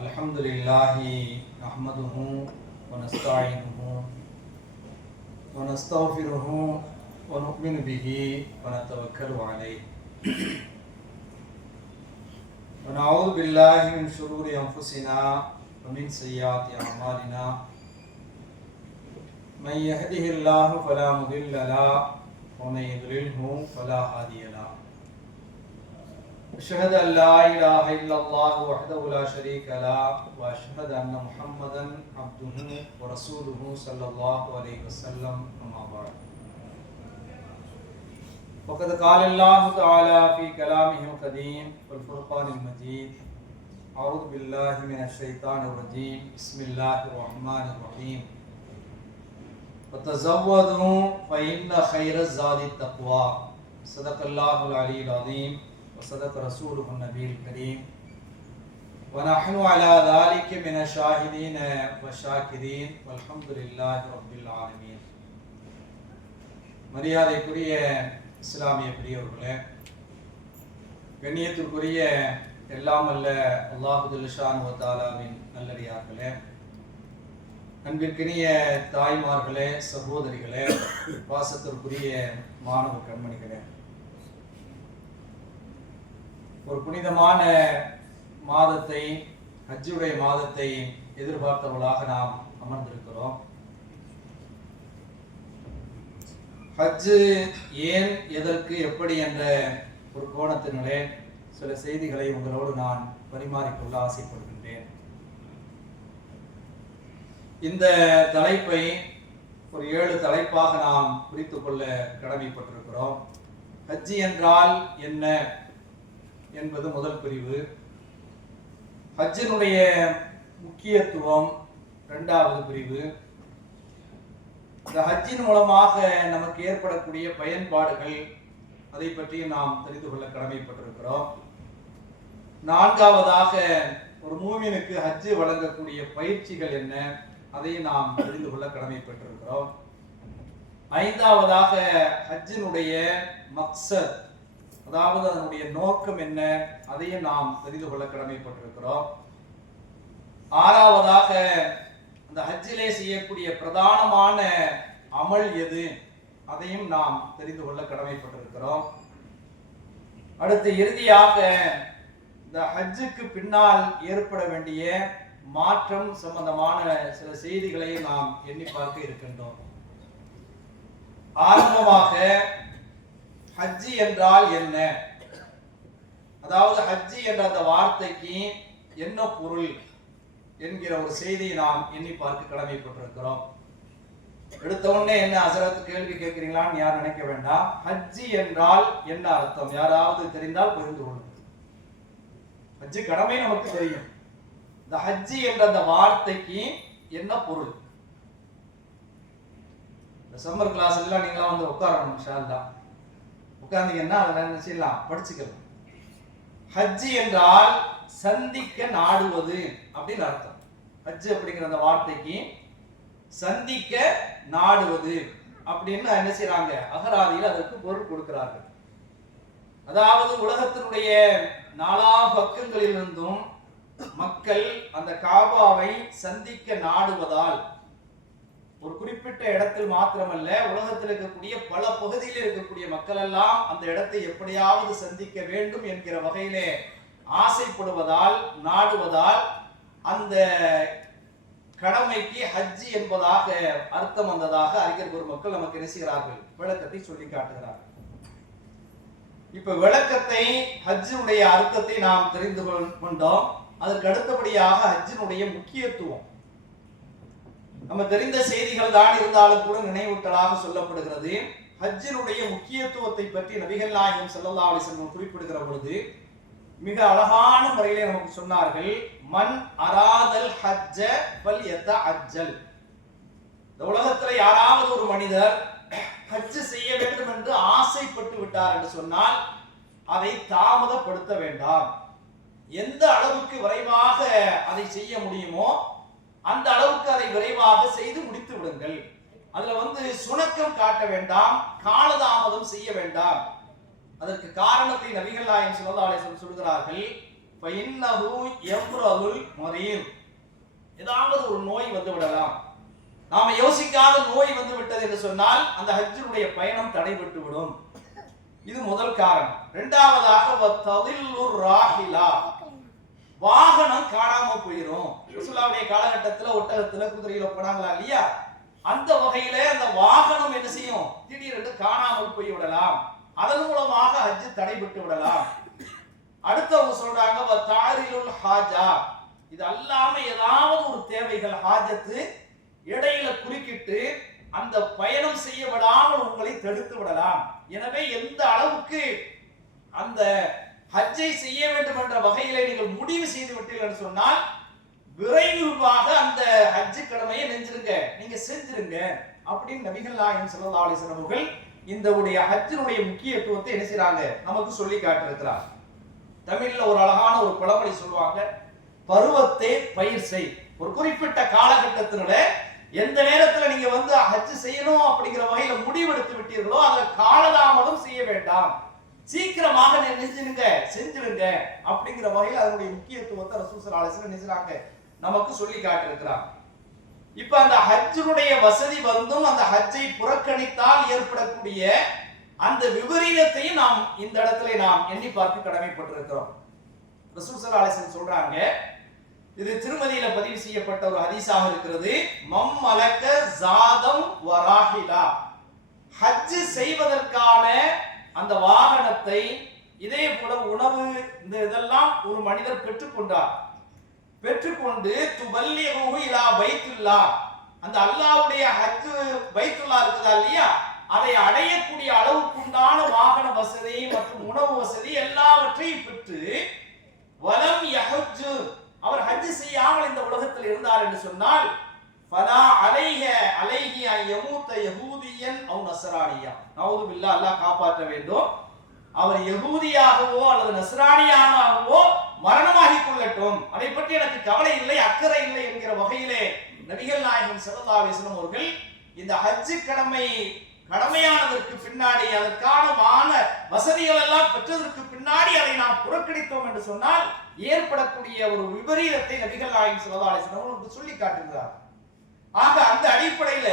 अल्हम्दुलिल्लाहि नहमदुहु व नस्तईनुहु व नस्तगफिरुहु व नु'मिनु बिहि व नतवक्कलु अलैहि व नऊज़ु बिल्लाहि मिन शुरूरि अंफुसिना व मिन सय्यिआति अअमालिना मन यहदिहिल्लाहु फला मुदिल्ल लहु व मन युद्लिल्हु फला हादिय लहु अशहदु अन ला इलाहा इल्लल्लाह वहदहु ला शरीका लहु व अशहदु अन्न मुहम्मदन अब्दुहु व रसूलुहु सल्लल्लाहु अलैहि वसल्लम अम्मा बाद फ़क़द क़ाल अल्लाहु तआला फ़ी कलामिहिल क़दीम वल फ़ुरक़ानिल मजीद अऊज़ु बिल्लाहि मिनश शैतानिर रजीम बिस्मिल्लाहिर रहमानिर रहीम वतज़व्वदू फ़इन्न खैरज़ ज़ादित तक़वा सदक़ल्लाहुल अलीयुल अज़ीम वसदक़ रसूलुहुन नबीयुल करीम वनहनु अला ज़ालिका मिनश शाहिदीन वशाकिरीन वल्हम्दुलिल्लाहि रब्बिल आलमीन. மரியாதைக்குரிய இஸ்லாமிய பெரியவர்களே, கண்ணியத்திற்குரிய எல்லாம் அல்ல அல்லாஹு ஜல்ல ஷானஹு வ தஆலாவின் நல்லடியார்களே, அன்பிற்கினிய தாய்மார்களே, சகோதரிகளே, பாசத்திற்குரிய மாணவ கண்மணிகளே, ஒரு புனிதமான மாதத்தை, ஹஜ்ஜுடைய மாதத்தை எதிர்பார்த்தவர்களாக நாம் அமர்ந்திருக்கிறோம். ஹஜ்ஜு ஏன், எதற்கு, எப்படி என்ற ஒரு கோணத்தினுள்ளே சில செய்திகளை உங்களோடு நான் பரிமாறிக்கொள்ள ஆசைப்படுகின்றேன். இந்த தலைப்பை ஒரு 7 தலைப்பாக நாம் குறித்துக் கொள்ள கடமைப்பட்டிருக்கிறோம். ஹஜ்ஜி என்றால் என்ன என்பது முதல் பிரிவு. ஹஜ்ஜினுடைய முக்கியத்துவம் இரண்டாவது பிரிவு. இந்த ஹஜ்ஜின் மூலமாக நமக்கு ஏற்படக்கூடிய பயன்பாடுகள், அதை பற்றி நாம் தெரிந்து கொள்ள கடமைப்பட்டிருக்கிறோம். நான்காவதாக ஒரு மூமினுக்கு ஹஜ்ஜு வழங்கக்கூடிய பயிற்சிகள் என்ன, அதை நாம் தெரிந்து கொள்ள கடமைப்பட்டிருக்கிறோம். ஐந்தாவதாக ஹஜ்ஜினுடைய மக்சத், அதாவது அதனுடைய நோக்கம் என்ன, அதையும் நாம் தெரிந்து கொள்ள கடமைப்பட்டிருக்கிறோம். ஆறாவதாக அந்த ஹஜ்ஜிலே செய்யக்கூடிய பிரதானமான அமல் எது, அதையும் நாம் தெரிந்து கொள்ள கடமைப்பட்டிருக்கிறோம். அடுத்து இறுதியாக இந்த ஹஜ்ஜுக்கு பின்னால் ஏற்பட வேண்டிய மாற்றம் சம்பந்தமான சில செய்திகளை நாம் எண்ணி பார்க்க இருக்கின்றோம். ஆரம்பமாக ஹஜ்ஜி என்றால் என்ன, அதாவது ஹஜ்ஜி என்ற அந்த வார்த்தைக்கு என்ன பொருள் என்கிற ஒரு செய்தியை நாம் எண்ணி பார்க்க கடமைப்பட்டிருக்கிறோம். எடுத்த உடனே என்ன ஹஸரத் கேள்வி கேட்கிறீங்களான்னு யாரும் நினைக்க வேண்டாம். ஹஜ்ஜி என்றால் என்ன அர்த்தம், யாராவது தெரிந்தால் புரிந்து கொள்ளும். ஹஜ்ஜி கடமை நமக்கு தெரியும். இந்த ஹஜ்ஜி என்ற அந்த வார்த்தைக்கு என்ன பொருள்? இந்த சம்மர் கிளாஸ் எல்லாம் நீங்களாம் வந்து உட்காரணும். இன்ஷா அல்லாஹ் உட்கார்ந்தீங்கன்னா அதை என்ன செய்யலாம், படிச்சுக்கலாம். ஹஜ்ஜி என்றால் சந்திக்க நாடுவது அப்படின்னு அர்த்தம். ஹஜ் அப்படிங்கிற அந்த வார்த்தைக்கு சந்திக்க நாடுவது அப்படின்னு என்ன செய்யறாங்க, அகராதியில் அதற்கு பொருள் கொடுக்கிறார்கள். அதாவது உலகத்தினுடைய நாலா பக்கங்களிலிருந்தும் மக்கள் அந்த காபாவை சந்திக்க நாடுவதால், ஒரு குறிப்பிட்ட இடத்தில் மாத்திரமல்ல, உலகத்தில் இருக்கக்கூடிய பல பகுதியில் இருக்கக்கூடிய மக்கள் எல்லாம் அந்த இடத்தை எப்படியாவது சந்திக்க வேண்டும் என்கிற வகையிலே ஆசைப்படுவதால், நாடுவதால் அந்த கடமைக்கு ஹஜ்ஜி என்பதாக அர்த்தம் வந்ததாக அறிஞர் பெருமக்கள் நமக்கு என்ன செய்கிறார்கள், விளக்கத்தை சொல்லி காட்டுகிறார்கள். இப்ப விளக்கத்தை, ஹஜ்ஜினுடைய அர்த்தத்தை நாம் தெரிந்து கொண்டோம். அதற்கு அடுத்தபடியாக ஹஜ்ஜினுடைய முக்கியத்துவம் நம்ம தெரிந்த செய்திகள் தான் இருந்தாலும் கூட நினைவூட்டலாக சொல்லப்படுகிறது. ஹஜ்ஜினுடைய முக்கியத்துவத்தை பற்றி நபிகள் நாயகம் ஸல்லல்லாஹு அலைஹி வஸல்லம் குறிப்பிடுகிற பொழுது மிக அழகான முறையிலே நமக்கு சொன்னார்கள். மன் அராதல் ஹஜ்ஜ ஃபல்யதஅஜ்ஜல். இந்த உலகத்துல யாராவது ஒரு மனிதர் ஹஜ் செய்ய வேண்டும் என்று ஆசைப்பட்டு விட்டார் என்று சொன்னால் அதை தாமதப்படுத்த வேண்டாம். எந்த அளவுக்கு விரைவாக அதை செய்ய முடியுமோ அந்த அளவுக்கு அதை விரைவாக செய்து முடித்து விடுங்கள். அதுல சுணக்கம் காட்ட வேண்டாம், காலதாமதம் செய்ய வேண்டாம். அதற்கு காரணத்தை நபிகள் நாயகம் ஸல்லல்லாஹு அலைஹி வஸல்லம் சொல்கிறார்கள், ஃபஇன்னஹு யம்ரதுல் மரீத், ஏதாவது ஒரு நோய் வந்து விடலாம். நாம யோசிக்காத நோய் வந்து விட்டது என்று சொன்னால் அந்த ஹஜ்ஜினுடைய பயணம் தடைபட்டு விடும். இது முதல் காரணம். இரண்டாவதாக வததில்லுர் ராஹிலா, வாகனம் காணாம போயிடும். ரசூலுல்லாஹ்வுடைய காலகட்டத்தில் ஒட்டகத்துல குதிரையில போனாங்களா இல்லையா, அந்த வகையில அந்த வாகனம் என்ன செய்யும், திடீரென்று காணாமல் போய் விடலாம். அதன் மூலமாக ஹஜ் தடைபட்டு விடலாம். அடுத்தவங்க சொல்றாங்க வதாரிலுல் ஹாஜா, இது அல்லாம ஏதாவது ஒரு தேவைகள் ஹாஜத்து இடையில குறுக்கிட்டு அந்த பயணம் செய்ய விடாமல் உங்களை தடுத்து விடலாம். எனவே எந்த அளவுக்கு அந்த ஹஜ்ஜை செய்ய வேண்டும் என்ற வகையிலே நீங்கள் முடிவு செய்து விட்டீர்கள் சொன்னால் விரைவாக அந்த ஹஜ் கடமையை நீங்க செஞ்சிருங்க அப்படின்னு நபிகள் நாயகம் ஸல்லல்லாஹு அலைஹி வஸல்லம் அவர்கள் இந்த ஹஜ்ஜினுடைய முக்கியத்துவத்தை என்ன செய்றாங்க, நமக்கு சொல்லி காட்டியிருக்கிறார். தமிழ்ல ஒரு அழகான ஒரு பழமொழி சொல்லுவாங்க, பருவத்தை பயிர் செய். ஒரு குறிப்பிட்ட காலகட்டத்தினுட எந்த நேரத்துல நீங்க ஹஜ் செய்யணும் அப்படிங்கிற வகையில முடிவெடுத்து விட்டீர்களோ அதை காலதாமதம் செய்ய வேண்டாம், சீக்கிரமாக செஞ்சிருங்க அப்படிங்கிற வகையில் அதனுடைய முக்கியத்துவத்தை ரசூல் ஸல்லல்லாஹு அலைஹி வஸல்லம் நிஜராங்க நமக்கு சொல்லி காட்டியிருக்கிறார். இப்ப அந்த ஹஜ்ஜுடைய வசதி அந்த ஹஜ்ஜை புறக்கணித்தால் ஏற்படக்கூடிய அந்த விபரீதத்தையும் நாம் இந்த இடத்துல நாம் எண்ணி பார்க்க கடமைப்பட்டிருக்கிறோம். ரசூல் ஸல்லல்லாஹு அலைஹி வஸல்லம் சொல்றாங்க, இது திருமதியில பதிவு செய்யப்பட்ட ஒரு ஹதீஸாக இருக்கிறது, மம்மலக ஜாதம் வராஹிலா, ஹஜ் செய்வதற்கான அந்த வாகனத்தை இதே போல உணவு இதெல்லாம் ஒரு மனிதர் பெற்றுக்கொண்டார். பெற்றுக்கொண்டு துபல்லிஹு இலா பைத்துல்லா, அந்த அல்லாஹ்வுடைய ஹஜ் பைத்துல்லா இருக்குதா இல்லையா, அதை அடையக்கூடிய அளவுக்குண்டான வாகன வசதி மற்றும் உணவு வசதி எல்லாவற்றையும் பெற்று வலம் யஹஜ், அவர் ஹஜ் செய்யாமல் இந்த உலகத்தில் இருந்தார் என்று சொன்னால் ஃபலா அலைஹி அன் யமூத யஹூதியன் அவ் நஸ்ரானியா, நவுது பில்லாஹ், அல்லாஹ் காப்பாற்ற வேண்டும், அவர் யஹூதியாகவோ அல்லது நஸ்ரானியாகவோ மரணமாகிக் கொள்ளட்டும், அதை பற்றி எனக்கு கவலை இல்லை, அக்கறை இல்லை என்கிற வகையிலே நபிகள் நாயகம் ஸல்லல்லாஹு அலைஹி வஸல்லம் அவர்கள் இந்த ஹஜ் கடமையானதற்கு பின்னாடி அதற்கான வசதிகள் எல்லாம் பெற்றதற்கு பின்னாடி அதை நாம் புறக்கணித்தோம் என்று சொன்னால் ஏற்படக்கூடிய ஒரு விபரீதத்தை நபிகள் நாயகம் ஸல்லல்லாஹு அலைஹி வஸல்லம் அவர்கள் சொல்லி காட்டுகிறார். ஆக அந்த அடிப்படையில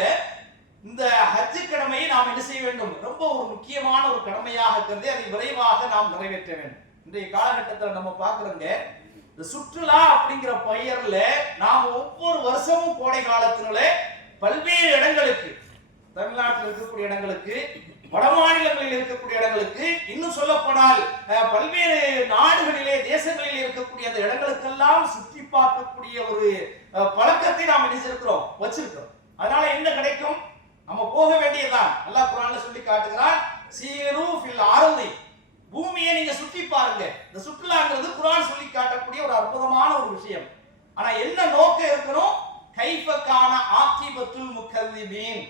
இந்த ஹஜ் கடமையை நாம் என்ன செய்ய வேண்டும், ரொம்ப ஒரு முக்கியமான ஒரு கடமையாக கருதி அதை விரைவாக நாம் நிறைவேற்ற வேண்டும். இன்றைய காலகட்டத்தில் நம்ம பார்க்கிறோங்க, இந்த சுற்றுலா அப்படிங்கிற பெயர்ல நாம் ஒவ்வொரு வருஷமும் கோடை காலத்தினால பல்வேறு இடங்களுக்கு, தமிழ்நாட்டில் இருக்கக்கூடிய இடங்களுக்கு, வட மாநிலங்களில் இருக்கக்கூடிய இடங்களுக்கு, இன்னும் சொல்ல போனால் பல்வேறு நாடுகளிலே தேசங்களிலே இருக்கக்கூடிய அந்த இடங்களுக்கெல்லாம் சுற்றி பார்க்கக்கூடிய ஒரு பழக்கத்தை நாம் வச்சிருக்கிறோம். அதனால என்ன கிடைக்கும், நம்ம போக வேண்டியதுதான். அல்லாஹ் குர்ஆன்ல சொல்லி காட்டுகிறான், சீரு ஃபில் அர்தி, பூமியை நீங்க சுற்றி பாருங்க. இந்த சுற்றுலாங்கிறது குர்ஆன் சொல்லி காட்டக்கூடிய ஒரு அற்புதமான ஒரு விஷயம். ஆனா என்ன நோக்கம் இருக்கணும், கைஃபகான ஆகிபத்துல் முகல்லிபீன்,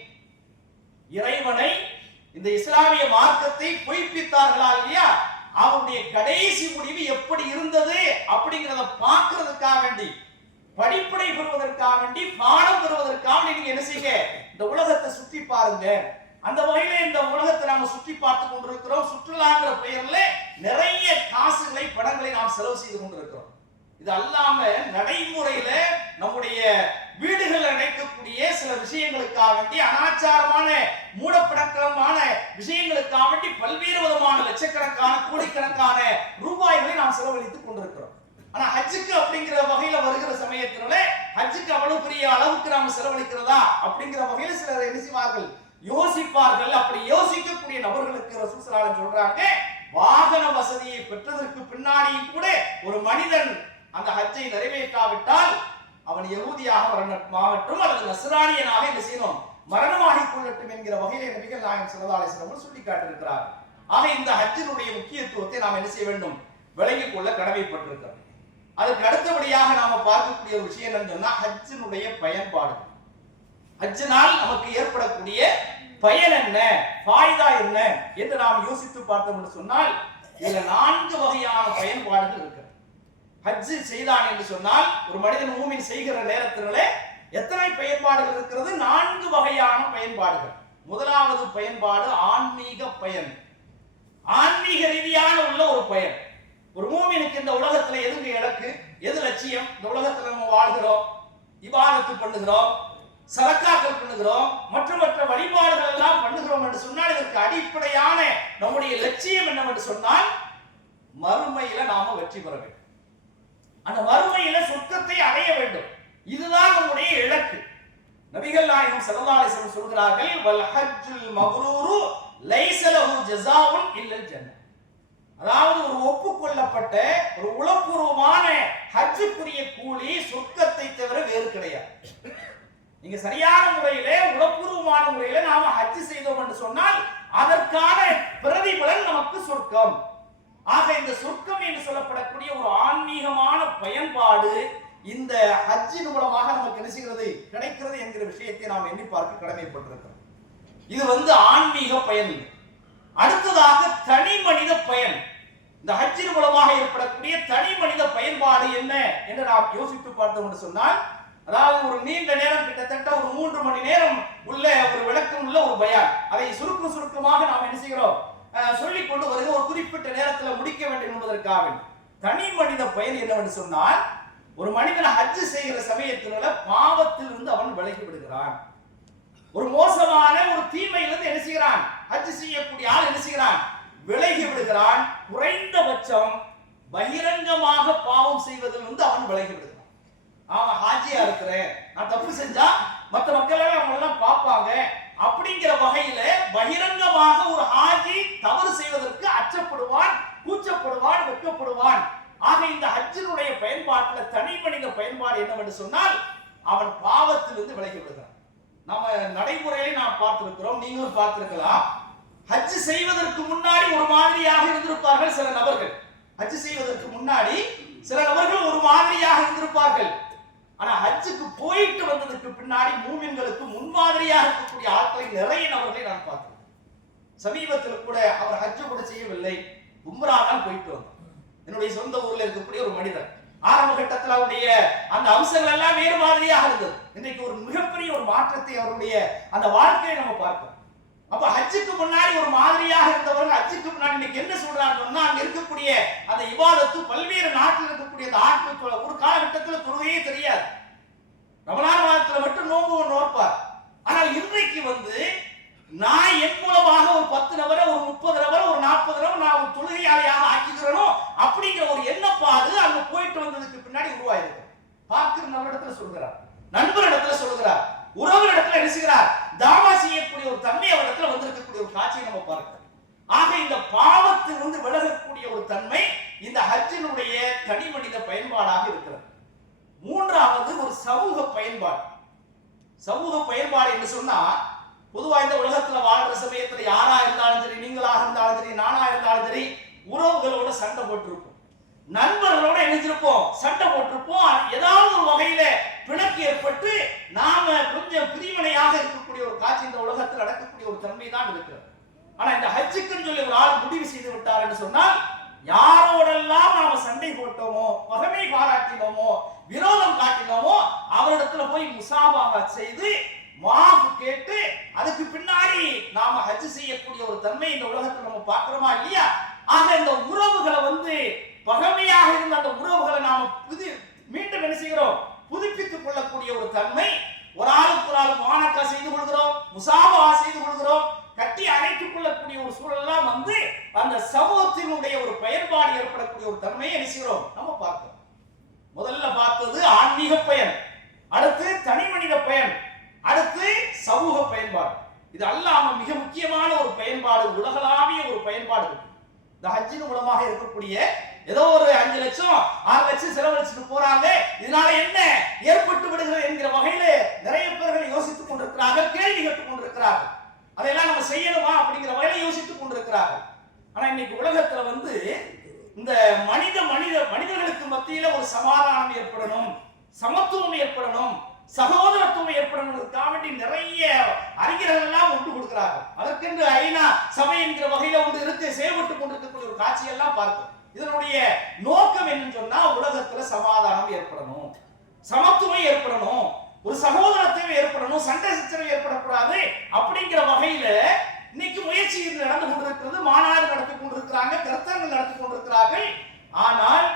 இறைவனை இந்த இஸ்லாமிய மார்க்கத்தை பொய்ப்பித்தார்களா இல்லையா, அவருடைய கடைசி முடிவு எப்படி இருந்தது அப்படிங்கறத பார்க்கிறதுக்காக வேண்டி, படிப்படை பெறுவதற்காக வேண்டி, பாடம் பெறுவதற்காக நீங்க என்ன செய்யுங்க, இந்த உலகத்தை சுற்றி பாருங்க. அந்த வகையில இந்த உலகத்தை நாம சுற்றி பார்த்து கொண்டிருக்கிறோம். சுற்றுலாங்கிற பெயர்ல நிறைய காசுகளை பணங்களை நாம் செலவு செய்து கொண்டிருக்கிறோம். இது அல்லாம நடைமுறையில நம்முடைய வீடுகள் நடக்கக்கூடிய சில விஷயங்களுக்காக வேண்டி, அனாச்சாரமான மூடப்பழக்கமான விஷயங்களுக்காக வேண்டி பல்வேறு விதமான லட்சக்கணக்கான கோடிக்கணக்கான ரூபாய்களை நாம் செலவழித்துக் கொண்டிருக்கிறோம். ஆனா ஹஜ்ஜுக்கு அப்படிங்கிற வகையில வருகிற சமயத்தினால ஹஜ்ஜுக்கு அவ்வளவு பெரிய அளவுக்கு நாம செலவழிக்கிறதா அப்படிங்கிற வகையில சிலர் என்ன செய்வார்கள், யோசிப்பார்கள். அப்படி யோசிக்கக்கூடிய நபர்களுக்கு ரசூல் ஸல்லல்லாஹு அலைஹி வஸல்லம் சொல்றாங்க, வாகன வசதியை பெற்றதற்கு பின்னாடியும் கூட ஒரு மனிதன் அந்த ஹஜ்ஜை நிறைவேற்றாவிட்டால் அவன் யஹூதியாக மாறட்டும் அல்லது நஸ்ரானியனாக என்ன செய்யணும், மரணமாகிக் கொள்ளட்டும் என்கிற வகையிலே நபிகள் நாயகம் ஸல்லல்லாஹு அலைஹி வஸல்லம் சொல்லி காட்டியிருக்கிறார். ஆக இந்த ஹஜ்ஜினுடைய முக்கியத்துவத்தை நாம் என்ன செய்ய வேண்டும், விளங்கிக் கொள்ள கடமைப்பட்டிருக்கிறோம். அதுக்கு அடுத்தபடியாக நாம பார்க்கக்கூடிய ஒரு விஷயம் என்னன்னு சொன்னா ஹஜ்ஜினுடைய பயன்பாடு. ஹஜ்ஜினால் நமக்கு ஏற்படக்கூடிய பயன் என்ன, ஃபாயிதா என்ன என்று நாம் யோசித்து பார்த்தோம் என்று சொன்னால் இதுல 4 வகையான பயன்பாடுகள் இருக்கு. ஹஜ் செய்தான் என்று சொன்னால் ஒரு மனிதன் மூமின் செய்கிற நேரத்திலே எத்தனை பயன்பாடுகள் இருக்கிறது? 4 வகையான பயன்பாடுகள். முதலாவது பயன்பாடு ஆன்மீக பயன், ஆன்மீக ரீதியான உள்ள ஒரு பயன். ஒரு மூமினுக்கு இந்த உலகத்துல எதுங்க இலக்கு, எது லட்சியம்? இந்த உலகத்துல நம்ம வாழ்கிறோம், இபாதத்து பண்ணுகிறோம், சதக்காக்கள் பண்ணுகிறோம், மற்ற வழிபாடுகள் எல்லாம் பண்ணுகிறோம் என்று சொன்னால் இதற்கு அடிப்படையான நம்முடைய லட்சியம் என்னவென்று சொன்னால் மறுமையில நாம வெற்றி பெற வேண்டும், அந்த மறுமையில சொர்க்கத்தை அடைய வேண்டும். இதுதான் நம்முடைய இலக்கு. நபிகள் நாயகம் ஸல்லல்லாஹு அலைஹி வஸல்லம் சொல்கிறார்கள், வல் ஹஜ்ஜுல் மப்ரூரு லைஸ லஹு ஜஸாஉன் இல்லல் ஜன்னah. அதாவது ஒரு ஒப்புக்கொள்ளப்பட்ட ஒரு உளப்பூர்வமான ஹஜ்ஜுக்குரிய கூலி சொர்க்கத்தை தவிர வேறு கிடையாது. நீங்க சரியான முறையிலே உளப்பூர்வமான முறையிலே நாம ஹஜ் செய்தோம் என்று சொன்னால் அதற்கான பிரதிபலன் நமக்கு சொர்க்கம். ஆக இந்த சொர்க்கம் என்று சொல்லப்படக்கூடிய ஒரு ஆன்மீகமான பயன்பாடு இந்த ஹஜ்ஜின் மூலமாக நமக்கு என்ன செய்கிறது, கிடைக்கிறது என்கிற விஷயத்தை நாம் எண்ணி பார்க்க கடமைப்பட்டிருக்கிறோம். இது ஆன்மீக பயன். அடுத்ததாக தனி மனித பயன். இந்த ஹஜ்ஜின் மூலமாக ஏற்படக்கூடிய தனி மனித பயன்பாடு என்ன என்று நாம் யோசித்து பார்த்தோம் என்று சொன்னால், அதாவது ஒரு நீண்ட நேரம், கிட்டத்தட்ட ஒரு 3 மணி நேரம் உள்ள ஒரு விளக்கம் உள்ள ஒரு பயான், அதை சுருக்கமாக நாம் என்ன செய்கிறோம், சொல்லிக் கொண்டு வருகிற ஒரு குறிப்பிட்ட நேரத்தில் முடிக்க வேண்டும் என்பதற்காக. தனி மனித பயன் என்னவென்று சொன்னால், ஒரு மனிதன் ஹஜ் செய்கிற சமயத்தினால பாவத்தில் இருந்து அவன் விலகி விடுகிறான். ஒரு மோசமான ஒரு தீமையிலிருந்து என்ன செய்கிறான், ஹஜ் செய்யக்கூடிய ஆள் என்ன செய்கிறான், விலகி விடுகிறான். குறைந்தபட்சம் பகிரங்கமாக பாவம் செய்வதிலிருந்து அவன் விலகி விடுகிறான். அவன் ஹாஜியா இருக்கிறேன், நான் தப்பு செஞ்சா மற்ற மக்கள் எல்லாம் பார்ப்பாங்க அப்படிங்கிற வகையில பகிரங்கமாக ஒரு ஹாஜி தவறு செய்வதற்கு அச்சப்படுவான், கூச்சப்படுவான், வெட்கப்படுவான். ஆக இந்த ஹஜ்ஜினுடைய பயன்பாட்டில் தனி மனித பயன்பாடு என்னவென்று சொன்னால் அவன் பாவத்திலிருந்து விலகி விடுகிறான். நம்ம நடைமுறையை நாம் பார்த்திருக்கிறோம், நீங்களும் பார்த்திருக்கலாம். ஹஜ் செய்வதற்கு முன்னாடி ஒரு மாதிரியாக இருந்திருப்பார்கள் சில நபர்கள். ஹஜ் செய்வதற்கு முன்னாடி சில நபர்கள் ஒரு மாதிரியாக இருந்திருப்பார்கள். ஆனா ஹஜ்ஜுக்கு போயிட்டு வந்ததுக்கு பின்னாடி மூமின்களுக்கு முன்மாதிரியாக இருக்கக்கூடிய ஆட்களை நிறைய நபர்களை நான் பார்த்தேன். சமீபத்தில் கூட அவர் ஹஜ் கூட செய்யவில்லை, உம்ரா தான் போயிட்டு வந்தார். என்னுடைய சொந்த ஊர்ல இருக்கக்கூடிய ஒரு மனிதர். ஆரம்ப கட்டத்தில் அவருடைய அந்த அம்சங்கள் எல்லாம் வேறு மாதிரியாக இருந்தது. இன்றைக்கு ஒரு மிகப்பெரிய ஒரு மாற்றத்தை அவருடைய அந்த வாழ்க்கையை நம்ம பார்க்கிறோம். அப்ப ஹஜ்ஜுக்கு முன்னாடி ஒரு மாதிரியாக இருந்தவர்கள் ஹஜ்ஜுக்கு முன்னாடி இன்னைக்கு என்ன சொல்றாங்கன்னா, அங்க இருக்கக்கூடிய அந்த இபாதத்து பல்வேறு நாட்டில் இருக்கக்கூடிய அந்த ஆட்கள் ஒரு காலகட்டத்தில் தொழுகையே தெரியாது. ரமலான் மாதத்துல மட்டும் நோன்பு நோற்பார். ஆனால் இன்றைக்கு நான் என் மூலமாக ஒரு 10 நபரை, ஒரு 30 நபரை, ஒரு 40 நபரை நான் ஒரு தொழுகையாளியாக ஆக்கிக்கிறனோ அப்படிங்கிற ஒரு எண்ணப்பாடு அங்க போயிட்டு வந்ததுக்கு பின்னாடி உருவாயிருக்கு. பார்க்கிற நபரிடத்துல சொல்கிறார், நண்பரிடத்துல சொல்கிறார், உறவிடத்துல நினைச்சுகிறார், தாவா செய்யக்கூடிய ஒரு தன்மை அவரிடத்துல வந்திருக்கக்கூடிய ஒரு காட்சியை நம்ம பார்க்கிறோம். ஆக இந்த பாவத்திலிருந்து விலகக்கூடிய ஒரு தன்மை இந்த ஹஜ்ஜினுடைய தனி மனித பயன்பாடாக இருக்கிறது. மூன்றாவது ஒரு சமூக பயன்பாடு. சமூக பயன்பாடு என்று சொன்னா, பொதுவாக இந்த உலகத்துல வாழ்ற சமயத்துல யாரா இருந்தாலும் சரி, நீங்களாக இருந்தாலும் சரி, நானா இருந்தாலும் சரி, உறவுகளோட சண்டை போட்டிருப்போம், நண்பர்களோட இணைஞ்சிருப்போம், சண்டை போட்டிருப்போம். ஏதாவது ஒரு வகையில பிணக்கு ஏற்பட்டு நாம கொஞ்சம் பிரிவினையாக இருக்கக்கூடிய ஒரு காட்சி இந்த உலகத்தில் நடக்கக்கூடிய ஒரு தன்மை தான் இருக்கிறது. ஆனா இந்த ஹஜ்ஜுக்குன்னு சொல்லி ஒரு ஆள் முடிவு செய்து விட்டார் என்று சொன்னால், யாரோடெல்லாம் நாம சண்டை போட்டோமோ, பகைமை பாராட்டினோமோ, விரோதம் காட்டினோமோ அவரிடத்துல போய் முசாபாஹா செய்து மாஃப் கேட்டு அதுக்கு பின்னாடி நாம ஹஜ் செய்யக்கூடிய ஒரு தன்மை இந்த உலகத்தில் நம்ம பார்க்கிறோமா இல்லையா? ஆக இந்த உறவுகளை பகைமையாக இருந்த அந்த உறவுகளை நாம மீண்டும் என்ன செய்கிறோம், புதுப்பித்துக் கொள்ளக்கூடிய ஒரு தன்மை. ஒரு ஆளுக்கு ஒரு ஆள் மானக்கா செய்து கொள்கிறோம், முசாபாஹா செய்து கொள்கிறோம், கட்டி அணைத்துக் கொள்ளக்கூடிய ஒரு சூழலாம் அந்த சமூகத்தினுடைய ஒரு பயன்பாடு ஏற்படக்கூடிய ஒரு தன்மையை என்ன செய்கிறோம் நம்ம பார்க்கிறோம். முதல்ல பார்த்தது ஆன்மீக பயன், அடுத்து தனி மனித பயன், அடுத்து சமூக பயன்பாடு. இது அல்லாம மிக முக்கியமான ஒரு பயன்பாடு, உலகளாவிய ஒரு பயன்பாடு இருக்கு. இந்த ஹஜ்ஜின் மூலமாக இருக்கக்கூடிய ஏதோ ஒரு 5 லட்சம் 6 லட்சம் செலவழிச்சுட்டு போறாங்க, இதனால என்ன ஏற்பட்டு விடுகிறது என்கிற வகையில நிறைய பேர்கள் யோசித்துக் கொண்டிருக்கிறார்கள், கேள்வி கேட்டுக் கொண்டிருக்கிறார்கள். அதையெல்லாம் நம்ம செய்யணுமா அப்படிங்கிற வகையில யோசித்துக் கொண்டிருக்கிறார்கள். ஆனா இன்னைக்கு உலகத்துல இந்த மனிதர்களுக்கு மத்தியில ஒரு சமாதானம் ஏற்படணும், சமத்துவம் ஏற்படணும், சகோதரத்துவம் ஏற்படுவதற்காக வேண்டி நிறைய அறிஞர்கள் எல்லாம் ஒன்று கொடுக்கிறார்கள். அதற்கென்று ஐநா சபை என்கிற வகையில இருக்கு செயல்பட்டு கொண்டிருக்கக்கூடிய ஒரு காட்சியெல்லாம் பார்க்கும். இதனுடைய நோக்கம் என்னன்னு சொன்னா உலகத்துல சமாதானம் ஏற்படணும், சமத்துவம் ஏற்படணும், ஒரு சகோதரத்துவம் ஏற்படணும், சண்டை சச்சரவு ஏற்படக்கூடாது அப்படிங்கிற வகையில இன்னைக்கு முயற்சி நடந்து கொண்டிருக்கிறது. மாநாடு நடத்தி கொண்டிருக்கிறாங்க, கருத்தரங்கள் நடத்தி கொண்டிருக்கிறார்கள். ஆனால்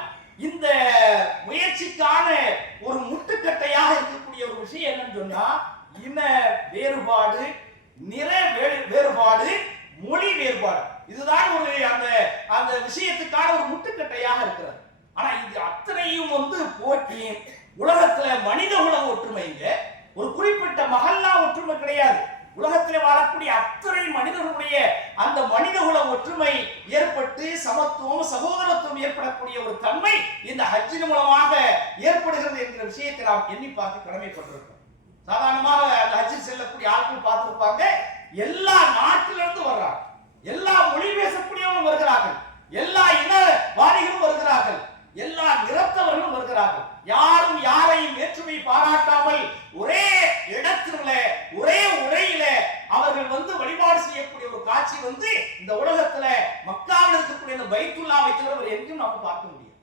இந்த முயற்சிக்கான ஒரு முட்டுக்கட்டையாக இருக்கக்கூடிய ஒரு விஷயம் என்னன்னு சொன்னா இன வேறுபாடு, நிற வேறுபாடு, மொழி வேறுபாடு. இதுதான் ஒரு அந்த அந்த விஷயத்துக்கான ஒரு முட்டுக்கட்டையாக இருக்கிறது. ஆனா இது அத்தனையும் போக்கி உலகத்துல மனித குல ஒற்றுமைங்க, ஒரு குறிப்பிட்ட மஹல்லா ஒற்றுமை கிடையாது. உலகத்தில் வாழக்கூடிய அத்தனை மனிதர்களுடைய அந்த மனிதகுல ஒற்றுமை ஏற்பட்டு சமத்துவம் சகோதரத்துவம் ஏற்படக்கூடிய ஒரு தன்மை இந்த ஹஜ்ஜின் மூலமாக ஏற்படுகிறது என்கிற விஷயத்தை நாம் எண்ணி பார்க்க கடமைப்பட்டிருக்கோம். சாதாரணமாக அந்த ஹஜ்ஜில் செல்லக்கூடிய ஆட்கள் பார்த்திருப்பாங்க, எல்லா நாட்டிலிருந்து வர்றாங்க, எல்லா மொழி பேசக்கூடியவர்களும் வருகிறார்கள், எல்லா இனவாதிகளும் வருகிறார்கள், எல்லா நிறத்தவர்களும் வருகிறார்கள். யாரும் யாரையும் வேற்றுமை பாராட்டாமல் ஒரே இடத்தில ஒரே உரையில அவர்கள் வழிபாடு செய்யக்கூடிய ஒரு காட்சி இந்த உலகத்துல மக்காவில் இருக்கக்கூடிய இந்த பைத்துல்லாவை தவிர எங்கும் நாம் பார்க்க முடியும்.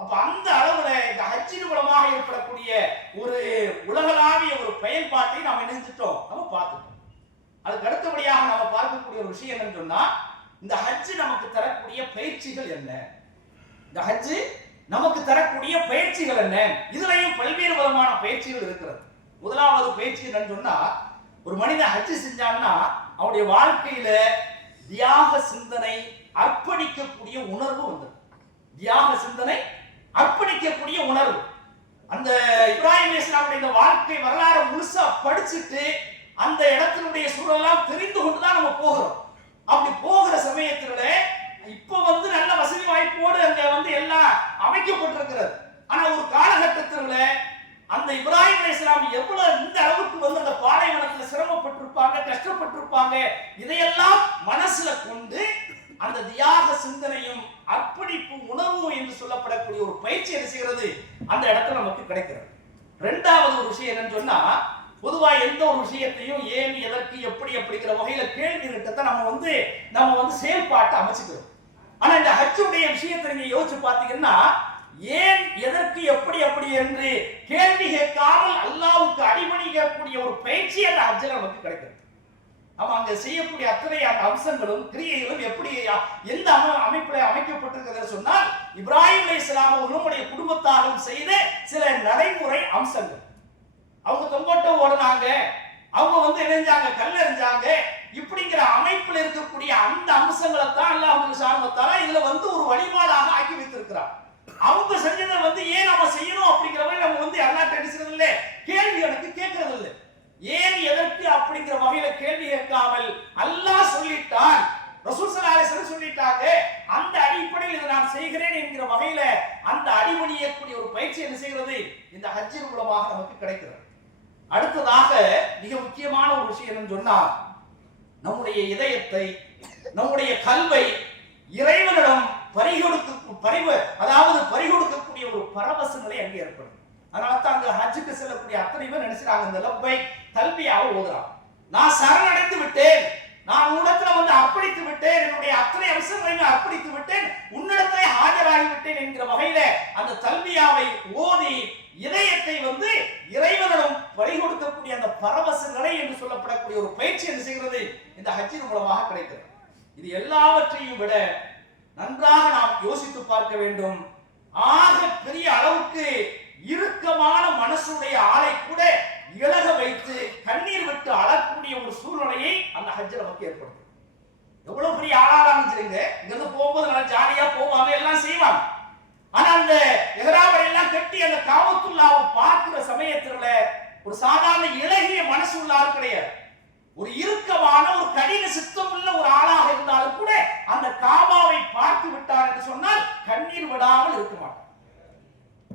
அப்ப அந்த அளவுல இந்த ஹஜ்ஜின் மூலமாக ஏற்படக்கூடிய ஒரு உலகளாவிய ஒரு பயன்பாட்டை நாம் இணைஞ்சிட்டோம், நம்ம பார்த்துட்டோம். அதுக்கு அடுத்தபடியாக நம்ம பார்க்கக்கூடிய ஒரு விஷயம் என்னன்னு சொன்னா இந்த ஹஜ் நமக்கு தரக்கூடிய பயிற்சிகள் என்ன, இந்த ஹஜ் நமக்கு தரக்கூடிய பயிற்சிகள் என்ன. இதுலயும் பல்வேறு விதமான பயிற்சிகள் இருக்கிறது. முதலாவது பயிற்சி என்னன்னு சொன்னா ஒரு மனிதன் ஹஜ் செஞ்சான்னா அவனுடைய வாழ்க்கையில தியாக சிந்தனை, அர்ப்பணிக்கக்கூடிய உணர்வு வந்தது. தியாக சிந்தனை, அர்ப்பணிக்கக்கூடிய உணர்வு. அந்த இப்ராஹிம் அலைஹிஸ்ஸலாமுடைய இந்த வாழ்க்கை வரலாறு முழுசா படிச்சுட்டு அந்த இடத்தினுடைய சூழலாம் தெரிந்து கொண்டுதான் நம்ம போகிறோம். அப்படி போகிற சமயத்துல இப்ப நல்ல வசதி வாய்ப்போடு அங்க எல்லாம் அமைக்கப்பட்டிருக்கிறது. ஆனா ஒரு காலகட்டத்துல அந்த இப்ராஹிம் அலைஹிஸ்ஸலாம் எவ்வளவு இந்த அளவுக்கு அந்த பாலைவனத்துல சிரமப்பட்டிருப்பாங்க, கஷ்டப்பட்டிருப்பாங்க. இதையெல்லாம் மனசுல கொண்டு அந்த தியாக சிந்தனையும் அர்ப்பணிப்பு உணர்வு என்று சொல்லப்படக்கூடிய ஒரு பயிற்சி என்ன செய்கிறது அந்த இடத்துல நமக்கு கிடைக்கிறது. இரண்டாவது ஒரு விஷயம் என்னன்னு சொன்னா பொதுவா எந்த ஒரு விஷயத்தையும் ஏன் எதற்கு எப்படி அப்படிங்கிற வகையில கேள்வி நிட்டத்தை நம்ம செயல்பாட்டை அமைச்சுக்கிறோம். ஆனா இந்த ஹஜ்ஜுடைய விஷயத்தை நீங்க யோசிச்சு பாத்தீங்கன்னா ஏன் எதற்கு எப்படி அப்படி என்று கேள்வி கேட்காமல் அல்லாஹ்வுக்கு அடிபணிக்கக்கூடிய ஒரு பயிற்சி அந்த ஹஜ்ஜில் நமக்கு கிடைக்கிறது. நம்ம அங்க செய்யக்கூடிய அத்தனை அந்த அம்சங்களும் கிரியைகளும் எப்படி எந்த அமைப்பில் அமைக்கப்பட்டிருக்கிறது சொன்னால் இப்ராஹிம் அலைஹிஸ்ஸலாம் அவர்களுடைய குடும்பத்தாரும் செய்த சில நடைமுறை அம்சங்கள். அவங்க தொங்கோட்ட ஓடுனாங்க, அவங்க இணைஞ்சாங்க, கல்லெறிஞ்சாங்க, இப்படிங்கிற அமைப்பில் இருக்கக்கூடிய அந்த அம்சங்களை தான் அல்லாஹ் சுப்ஹானஹு வ தஆலா இதுல ஒரு வழிபாடாக ஆக்கி வைத்திருக்கிறார். அவங்க செஞ்சதை ஏன் நம்ம செய்யணும் அப்படிங்கிறவரை நம்ம அல்லாஹ் தெரிஞ்சுக்கிறது இல்லை, கேள்வி எனக்கு கேட்கறது இல்லை. ஏன் எதற்கு அப்படிங்கிற வகையில கேள்வி கேட்காமல் அல்லாஹ் சொல்லிட்டான், ரசூல் ஸல்லல்லாஹு அலைஹி வஸல்லம் சொல்லிட்டாங்க, அந்த அடிப்படையில் இதை நான் செய்கிறேன் என்கிற வகையில அந்த அடிபணியக்கூடிய ஒரு பயிற்சி என்ன செய்கிறது இந்த ஹஜ்ஜின் மூலமாக நமக்கு கிடைக்கிறது. அடுத்ததாக மிக முக்கியமான ஒரு விஷயம் என்னன்னு சொன்னா நம்முடைய இதயத்தை, நம்முடைய கல்வை இறைவனிடம் பறிகொடுக்கக்கூடிய ஒரு பரவச நிலை அங்கே ஏற்படும். அதனால தான் அங்க ஹஜ்ஜுக்கு செல்லக்கூடிய அத்தனை பேர் நினைச்சாங்க இந்த லப்பை தல்பியாவை ஓதுறாங்க. நான் சரணடைந்து விட்டேன், நான் உன்னிடத்துல அர்ப்பணித்து விட்டேன், என்னுடைய அத்தனை அவசரங்களையும் அர்ப்பணித்து விட்டேன், உன்னிடத்திலே ஆஜராகி விட்டேன் என்கிற வகையில அந்த தல்பியாவை ஓதி இதயத்தை இறைவனிடம் பறிகொடுக்கக்கூடிய அந்த பரவச நிலை என்று சொல்லப்படக்கூடிய ஒரு பயிற்சி என்ன செய்கிறது இந்த ஹஜ்ஜின் மூலமாக கிடைக்கிறது. இது எல்லாவற்றையும் விட நன்றாக நாம் யோசித்து பார்க்க வேண்டும். ஆக பெரிய அளவுக்கு இறுக்கமான மனசுடைய ஆளை கூட இழக வைத்து கண்ணீர் விட்டு அழக்கூடிய ஒரு சூழ்நிலையை அந்த ஹஜ்ஜில் நமக்கு ஏற்படுத்தும். எவ்வளவு பெரிய ஆளாலும் சரிங்க, இங்கிருந்து போகும்போது நல்லா ஜாலியா போவாங்க, எல்லாம் செய்வாங்க. ஆனா அந்த எஹ்ராமை எல்லாம் கட்டி அந்த காபத்துல்லாவை பார்க்கிற சமயத்துல ஒரு சாதாரண இளகிய மனசு உள்ள ஆள் கிடையாது. ஒரு இறுக்கமான ஒரு கடின சித்தம் உள்ள ஒரு ஆளாக இருந்தாலும் கூட அந்த காபாவை பார்த்து விட்டார் என்று சொன்னால் கண்ணீர் விடாமல் இருக்க மாட்டார்.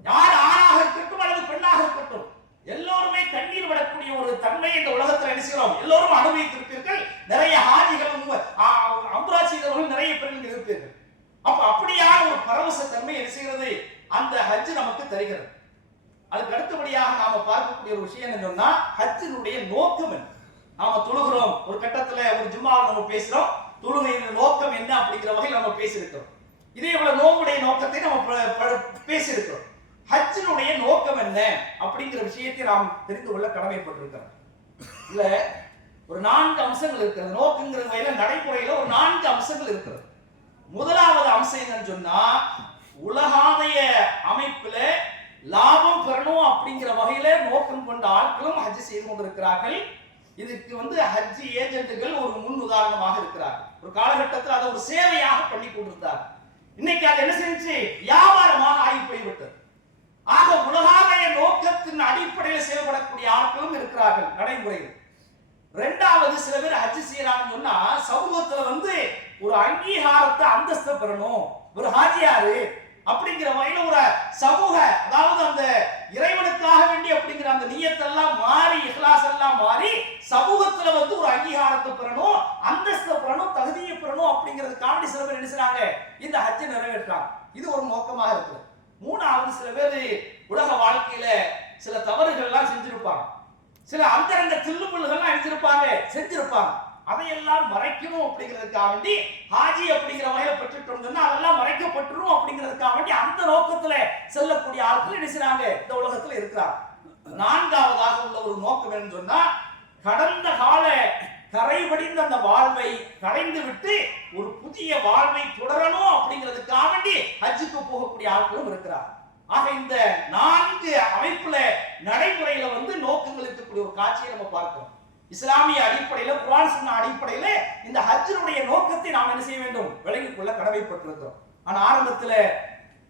யார் ஆணாக இருக்கட்டும் அல்லது பெண்ணாக இருக்கட்டும் எல்லோருமே கண்ணீர் விடக்கூடிய ஒரு தன்மை இந்த உலகத்தில் நினைக்கிறோம். எல்லோரும் அனுபவித்திருப்பீர்கள். நிறைய ஹாஜிகளும் அம்ராட்சிகளும் நிறைய பெண்கள் இருப்பீர்கள். அப்ப அப்படியான ஒரு பரவச தன்மை என்ன செய்கிறது அந்த ஹஜ் நமக்கு தருகிறது. அதுக்கு அடுத்தபடியாக நாம பார்க்கக்கூடிய ஒரு விஷயம் என்ன சொன்னா ஹஜ்ஜினுடைய நோக்கம் என்ன. நாம தொழுகிறோம், ஒரு கட்டத்துல ஒரு ஜும்மாவில் நம்ம பேசுறோம், தொழுகையின் நோக்கம் என்ன அப்படிங்கிற வகையில் நம்ம பேசியிருக்கிறோம். இதே போல நோம்புடைய நோக்கத்தை நம்ம பேசியிருக்கிறோம். ஹஜ்ஜினுடைய நோக்கம் என்ன அப்படிங்கிற விஷயத்தை நாம் தெரிந்து கொள்ள கடமைப்பட்டிருக்கிறோம். இல்ல ஒரு 4 அம்சங்கள் இருக்கிறது. நோக்குங்கிற வகையில நடைமுறையில ஒரு 4 அம்சங்கள் இருக்கிறது. முதலாவது அம்சம் என்னன்னு சொன்னா, உலகாதைய அமைப்புல லாபம் பெறணும் அப்படிங்கிற வகையில நோக்கம் கொண்ட ஆட்களும் ஹஜ் செய்து கொண்டிருக்கிறார்கள். இதுக்கு ஹஜ் ஏஜென்ட்டுகள் ஒரு முன் உதாரணமாக இருக்கிறார்கள். ஒரு காலகட்டத்தில் அதை ஒரு சேவையாக பண்ணி கொண்டிருந்தார். இன்னைக்கு அது என்ன செஞ்சு வியாபாரமாக ஆகி போய்விட்டது. ஆக உலகாதைய நோக்கத்தின் அடிப்படையில் செயல்படக்கூடிய ஆட்களும் இருக்கிறார்கள் நடைமுறையில். இரண்டாவது, சில பேர் ஹஜ் செய்யறாங்கன்னு சொன்னா சமூகத்துல ஒரு அங்கீகாரத்தை அந்தஸ்தை பெறணும், ஒரு ஹாஜியாரு அப்படிங்கிற வகையில ஒரு சமூக, அதாவது அந்த இறைவனுக்காக வேண்டி அப்படிங்கிற அந்த நியத்தெல்லாம் மாறி, இஹ்லாஸ் எல்லாம் மாறி சமூகத்துல ஒரு அங்கீகாரத்தை பெறணும், அந்தஸ்தை பெறணும், தகுதியை பெறணும் அப்படிங்கிறதுக்காண்டி சில பேர் என்ன செய்றாங்க, இந்த ஹஜ்ஜை நிறைவேற்றாங்க. இது ஒரு நோக்கமாக இருக்குது. மூணாவது, சில பேர் உலக வாழ்க்கையில சில தவறுகள் எல்லாம் செஞ்சிருப்பாங்க, சில அந்தரங்க தில்லுமுள்ளுகள்லாம் செஞ்சிருப்பாங்க. அதையெல்லாம் மறைக்கணும் அப்படிங்கிறதுக்காக வேண்டி ஹாஜி அப்படிங்கிற வகையில பெற்றுட்டோம் சொன்னா அதெல்லாம் மறைக்கப்பட்டுரும் அப்படிங்கிறதுக்காக வேண்டி அந்த நோக்கத்துல செல்லக்கூடிய ஆட்கள் என்ன செய்றாங்க, இந்த உலகத்துல இருக்கிறாங்க. நான்காவதாக உள்ள ஒரு நோக்கம் என்னன்னு சொன்னா, கடந்த கால கரைபடிந்த அந்த வாழ்வை கடைந்து விட்டு ஒரு புதிய வாழ்வை தொடரணும் அப்படிங்கிறதுக்காக வேண்டி ஹஜ்ஜுக்கு போகக்கூடிய ஆட்களும் இருக்கிறார். ஆக இந்த 4 அமைப்புல நடைமுறையில நோக்கங்கள் இருக்கக்கூடிய ஒரு காட்சியை நம்ம பார்க்கிறோம். இஸ்லாமிய அடிப்படையில, குர்ஆன் சுன்னா அடிப்படையில இந்த ஹஜ்ஜினுடைய நோக்கத்தை நாம் என்ன செய்ய வேண்டும், விளங்கிக் கொள்ள கடமைப்பட்டிருக்கிறோம். ஆனா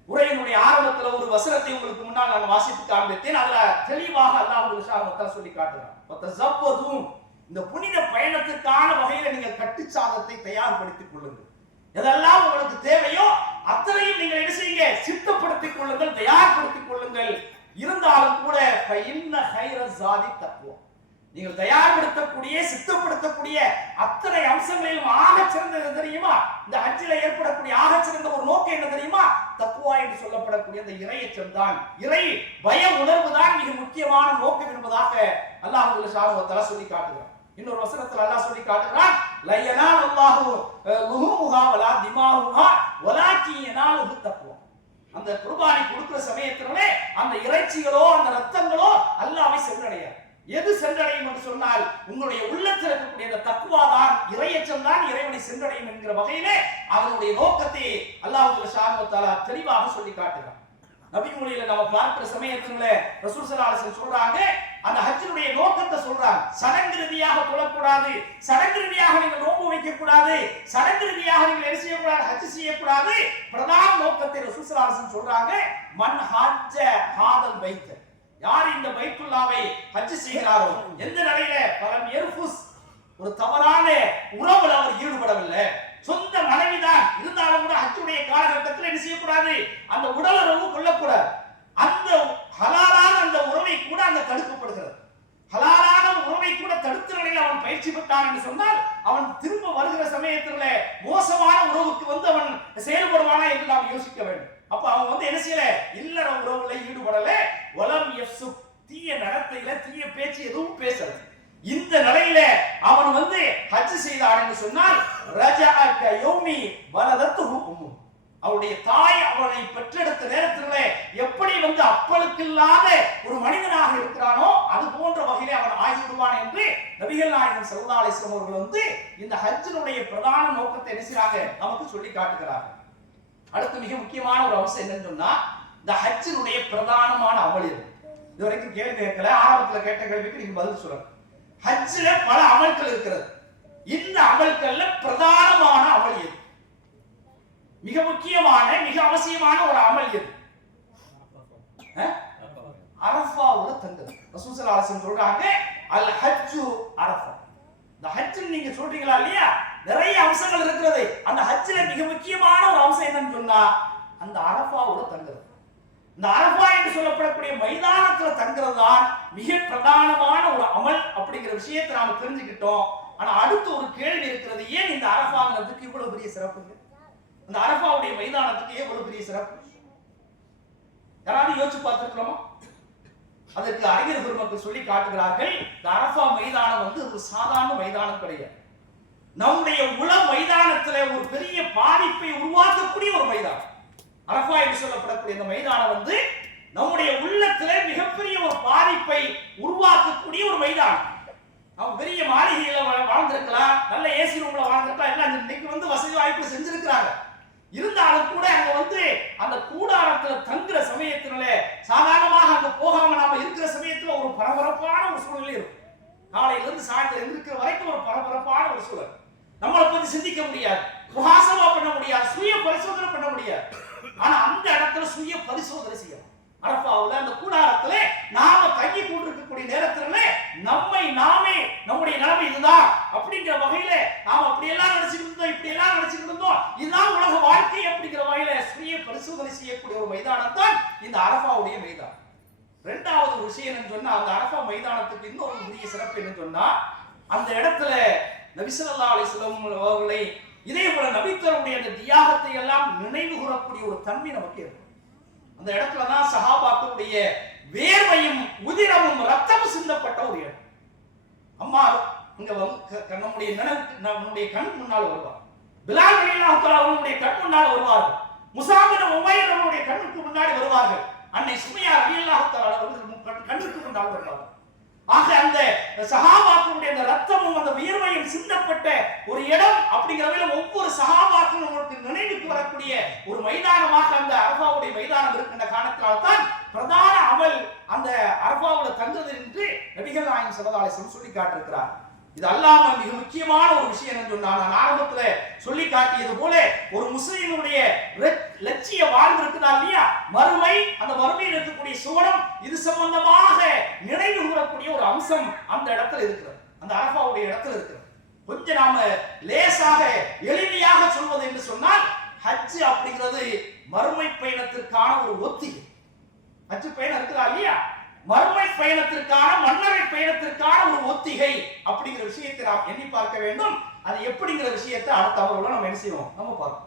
உரையினுடைய ஆரம்பத்துல ஒரு வசனத்தை உங்களுக்கு முன்னால் நான் வாசித்து காண்பித்தேன். அதுல தெளிவாக அல்லாஹ் சுப்ஹானஹு வ தஆலா சொல்லி காட்டுறான், இந்த புனித பயணத்துக்கான வகையில நீங்கள் கட்டுச்சாதத்தை தயார்படுத்திக் கொள்ளுங்கள். எதெல்லாம் உங்களுக்கு தேவையோ அத்தனையும் நீங்கள் என்ன செய்யுங்க, சித்தப்படுத்திக் கொள்ளுங்கள், தயார்படுத்திக் கொள்ளுங்கள். இருந்தாலும் கூட நீங்கள் தயார்படுத்தக்கூடிய, சித்தப்படுத்தக்கூடிய அத்தனை அம்சங்களிலும் ஆகச் சிறந்தது தெரியுமா, இந்த ஹஜ்ஜில ஏற்படக்கூடிய ஆகச் சிறந்த ஒரு நோக்கம் என்ன தெரியுமா, தக்வா என்று சொல்லப்படக்கூடிய அந்த இறையச்சம் தான், இறை பய உணர்வு தான் மிக முக்கியமான நோக்கம் என்பதாக அல்லாஹ் சுப்ஹானஹு வ தஆலா சொல்லி காட்டுகிறார். இன்னொரு வசனத்தில் அல்லாஹ் சொல்லி காட்டுகிறான், லா யனாலுல்லாஹு லுஹூமுஹா வலா திமாஹுஹா வலாக்கின் யனாலுஹு தக்வா. அந்த குர்பானி கொடுக்கிற சமயத்திலே அந்த இறைச்சிகளோ அந்த ரத்தங்களோ அல்லாஹ்வை சென்றடையாது. எது சென்றடையும் என்று சொன்னால் உங்களுடைய உள்ளத்தில் இருக்கக்கூடிய அந்த தக்வா தான், இறையச்சம் தான் இறைவனை சென்றடையும் என்கிற வகையிலே அவனுடைய நோக்கத்தை அல்லாஹ் சுப்ஹானஹு வ தஆலா தெளிவாக சொல்லி காட்டுகிறான். நபிமொழியில நம்ம பார்க்கிற சமயத்துல ரசூல் ஸல்லல்லாஹு அலைஹி வஸல்லம் சொல்றாங்க, அந்த ஹஜ்ஜினுடைய நோக்கத்தை சொல்றாங்க. சடங்கு ரீதியாக தொழக்கூடாது, சடங்கு ரீதியாக நீங்கள் நோன்பு வைக்க கூடாது, சடங்கு ரீதியாக நீங்கள் என்ன செய்யக்கூடாது, ஹஜ் செய்யக்கூடாது. பிரதான நோக்கத்தை ரசூல் ஸல்லல்லாஹு அலைஹி வஸல்லம் சொல்றாங்க, மன் ஹஜ்ஜ ஹாதல் பைத், யார் இந்த பைத்துல்லாவை ஹஜ் செய்கிறாரோ, எந்த நிலையில பலம் யர்ஃபுஸ், ஒரு தவறான உறவுல அவர் ஈடுபடவில்லை, சொந்த மனைவிதான் இருந்தாலும் கூட ஹஜ்ஜுடைய காலகட்டத்தில் என்ன செய்யக்கூடாது, அந்த உடலுறவு கொள்ளக்கூடாது. அந்த ஹலாலான அந்த உறவை கூட அங்க தடுக்கப்படுகிறது. ஹலாலான உறவை கூட தடுத்த நிலையில் அவன் பயிற்சி பெற்றான் என்று சொன்னால் அவன் திரும்ப வருகிற சமயத்தில் மோசமான உறவுக்கு அவன் செயல்படுவானா என்று நாம் யோசிக்க வேண்டும். அப்ப அவன் என்ன செய்யல, இல்லற உறவுல ஈடுபடல, வலம் யஃசு, தீய நடத்தையில தீய பேச்சு எதுவும் பேசல. இந்த நிலையில அவன் ஹஜ் செய்தான் என்று சொன்னால் ரஜஅ கயௌமி வலதத்துஹு உம்மு, அவருடைய தாய் அவனை பெற்றெடுத்த நேரத்திலே எப்படி அப்பளுக்கில்லாத ஒரு மனிதனாக இருக்கிறானோ அது போன்ற வகையிலே அவன் ஆகிவிடுவான் என்று நபிகள் நாயகம் ஸல்லல்லாஹு அலைஹி வஸல்லம் அவர்கள் இந்த ஹஜ்ஜினுடைய பிரதான நோக்கத்தை என்ன செய்றாங்க, நமக்கு சொல்லி காட்டுகிறார்கள். அடுத்து மிக முக்கியமான ஒரு அம்சம் என்னன்னு சொன்னா, இந்த ஹஜ்ஜினுடைய பிரதானமான அமல் எது? இதுவரைக்கும் கேள்வி கேட்கல, ஆரம்பத்துல கேட்ட கேள்விக்கு நீங்க பதில் சொல்லுங்க. ஹஜ்ஜில பல அமல்கள் இருக்கிறது. இந்த அமல்கள்ல பிரதானமான அமல் எது? மிக முக்கியமான, மிக அவசியமான ஒரு அமல் எது? அரஃபாவுல தங்குறது. ரசூல் ஸல்லல்லாஹு அலைஹி வஸல்லம் சொல்றாங்க, அல் ஹஜ்ஜு அரஃபா. இந்த ஹஜ் நீங்க சொல்றீங்களா இல்லையா, நிறைய அம்சங்கள் இருக்கிறது. அந்த ஹஜ்ஜில மிக முக்கியமான ஒரு அம்சம் என்னன்னு சொன்னா, அந்த அரஃபாவுல தங்குறது. இந்த அரஃபா என்று சொல்லப்படக்கூடிய மைதானத்துல தங்குறது தான் மிக பிரதானமான ஒரு அமல் அப்படிங்கிற விஷயத்தை நாம தெரிஞ்சுக்கிட்டோம். ஆனா அடுத்து ஒரு கேள்வி இருக்கிறது, ஏன் இந்த அரஃபாங்கிறதுக்கு இவ்வளவு பெரிய சிறப்பு? அந்த அரஃபாவுடைய மைதானத்துக்கு ஏன் இவ்வளவு பெரிய சிறப்பு? யாராவது யோசிச்சு பார்த்திருக்கிறோமா? அதற்கு அறிஞர் பெருமக்கள் சொல்லி காட்டுகிறார்கள், இந்த அரஃபா மைதானம் ஒரு சாதாரண மைதானம் கிடையாது. நம்முடைய உள மைதானத்துல ஒரு பெரிய பாதிப்பை உருவாக்கக்கூடிய ஒரு மைதானம். அரஃபா என்று சொல்லப்படக்கூடிய இந்த மைதானம் வந்து நம்முடைய உள்ளத்திலே மிகப்பெரிய ஒரு பாதிப்பை உருவாக்கக்கூடிய ஒரு மைதானம். அவங்க பெரிய மாளிகையில வாழ்ந்திருக்கலாம், நல்ல ஏசி ரூம்ல வாழ்ந்திருக்கலாம், எல்லாம் இன்னைக்கு வந்து வசதி வாய்ப்பு செஞ்சிருக்கிறாங்க. இருந்தாலும் கூட அங்க வந்து அந்த கூடாரத்துல தங்குற சமயத்தினால சாதாரணமாக அங்க போகாம நாம இருக்கிற சமயத்துல ஒரு பரபரப்பான ஒரு சூழ்நிலை இருக்கும். காலையில இருந்து சாயந்தரம் இருக்கிற வரைக்கும் ஒரு பரபரப்பான ஒரு சூழல். நம்மளை பத்தி சிந்திக்க முடியாது, முகாசமா பண்ண முடியாது, சுய பரிசோதனை பண்ண முடியாது. ஆனா அந்த இடத்துல சுய பரிசோதனை செய்யணும். அரஃபாவுல அந்த கூடாரத்துல நாம தங்கி கொண்டிருக்கக்கூடிய நேரத்துல நம்மை நாமே நம்முடைய நிலைமை இதுதான் அப்படிங்கிற வகையில நாம அப்படி எல்லாம் நினைச்சுட்டு இருந்தோம், இப்படி எல்லாம் நினைச்சுட்டு இருந்தோம், இதுதான் உலக வாழ்க்கை அப்படிங்கிற வகையில சுய பரிசோதனை செய்யக்கூடிய ஒரு மைதானம் தான் இந்த அரஃபாவுடைய மைதானம். இரண்டாவது ஒரு விஷயம் என்னன்னு சொன்னா, அந்த அரஃபா மைதானத்துக்கு இன்னொரு பெரிய சிறப்பு என்னன்னு சொன்னா, அந்த இடத்துல நபி ஸல்லல்லாஹு அலைஹி வஸல்லம் அவர்களை இதே போல நபித்தருடைய அந்த தியாகத்தை எல்லாம் நினைவு கூறக்கூடிய ஒரு தன்மை நமக்கு ஏற்படும். அந்த இடத்துல தான் சஹாபாக்களுடைய வேர்வையும் உதிரமும் ரத்தமும் சிந்தப்பட்ட ஒரு இடம். அம்மா இங்க நம்முடைய கண் முன்னால் வருவார். பிலால் ரலியல்லாஹு தஆலா அவர்களுடைய கண் முன்னால் வருவார்கள். முஸாப் பின் உமைர் அவர்களுடைய கண்ணுக்கு முன்னாடி வருவார்கள். அன்னை சுமையா ரலியல்லாஹு தஆலா அவர்கள் கண்ணுக்கு முன்னால் வருவார்கள். ஆக அந்த சஹாபாக்களுடைய அந்த ரத்தமும் அந்த வியர்வையும் சிந்தப்பட்ட ஒரு இடம் அப்படிங்கிறவங்க ஒவ்வொரு சஹாபாக்களும் உங்களுக்கு நினைவுக்கு வரக்கூடிய ஒரு மைதானமாக அந்த அரஃபாவுடைய மைதானம் இருக்கின்ற காரணத்தினால் தான் பிரதான அமல் அந்த அரஃபாவுல தங்குவது என்று நபிகள் நாயகம் ஸல்லல்லாஹு அலைஹி வஸல்லம் சொல்லி காட்டியிருக்கிறார். இது அல்லாம மிக முக்கியமான ஒரு விஷயம் என்று நான் ஆரம்பத்துல சொல்லி காட்டியது போல ஒரு முஸ்லிமுடைய லட்சிய வாழ்வு இருக்குதா இல்லையா, மறுமை, அந்த மறுமையில் இருக்கக்கூடிய சுவனம், இது சம்பந்தமாக நினைவு கூறக்கூடிய ஒரு அம்சம் அந்த இடத்துல இருக்கிறது, அந்த அரஃபாவுடைய இடத்துல இருக்கிறது. கொஞ்சம் நாம லேசாக எளிமையாக சொல்வது என்று சொன்னால், ஹஜ் அப்படிங்கிறது மறுமை பயணத்திற்கான ஒரு ஒத்திகை. ஹஜ் பயணம் இருக்குதா இல்லையா, மறுமை பயணத்திற்கான மன்னரை பயணத்திற்கான ஒரு ஒத்திகை அப்படிங்கிற விஷயத்தை நாம் எண்ணி பார்க்க வேண்டும். அது எப்படிங்கிற விஷயத்தை அடுத்த அவரோட நம்ம என்ன செய்வோம், நம்ம பார்ப்போம்.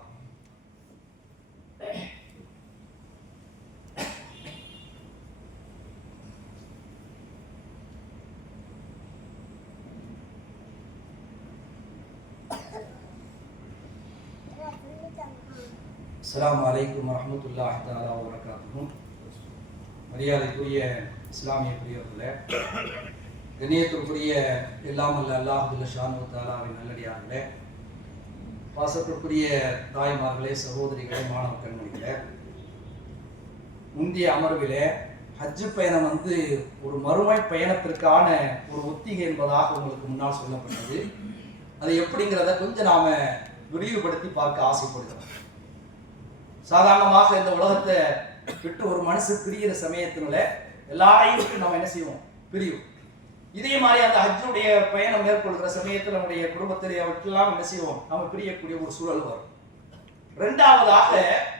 அஸ்ஸலாமு அலைக்கும் வரஹ்மத்துல்லாஹி தஆலா வ பரகாத்துஹு. மரியாதைக்குரிய இஸ்லாமிய பிரியர்களே, கண்ணியத்திற்குரிய எல்லாம் அல்ல அல்லாஹ் ஜல்ல ஷானஹு தஆலாவின் நல்லடியார்களே, பாசத்திற்குரிய தாய்மார்களே, சகோதரிகளே, மாணவ கண்மணிகளே, முந்தைய அமர்விலே ஹஜ் பயணம் வந்து ஒரு மறுமை பயணத்திற்கான ஒரு ஒத்திகை என்பதாக உங்களுக்கு முன்னால் சொல்லப்பட்டது. அது எப்படிங்கிறத கொஞ்சம் நாம விரிவுபடுத்தி பார்க்க ஆசைப்படுகிறோம். சாதாரணமாக இந்த உலகத்தை விட்டு ஒரு மனசு பிரிகிற சமயத்தினால எல்லாரையும் விட்டு நம்ம என்ன செய்வோம், பிரியும். இதே மாதிரி அந்த ஹஜ்ஜுடைய பயணம் மேற்கொள்கிற சமயத்தில் நம்முடைய குடும்பத்திலே அவற்றெல்லாம் என்ன செய்வோம், நம்ம பிரியக்கூடிய ஒரு சூழல் வரும். இரண்டாவதாக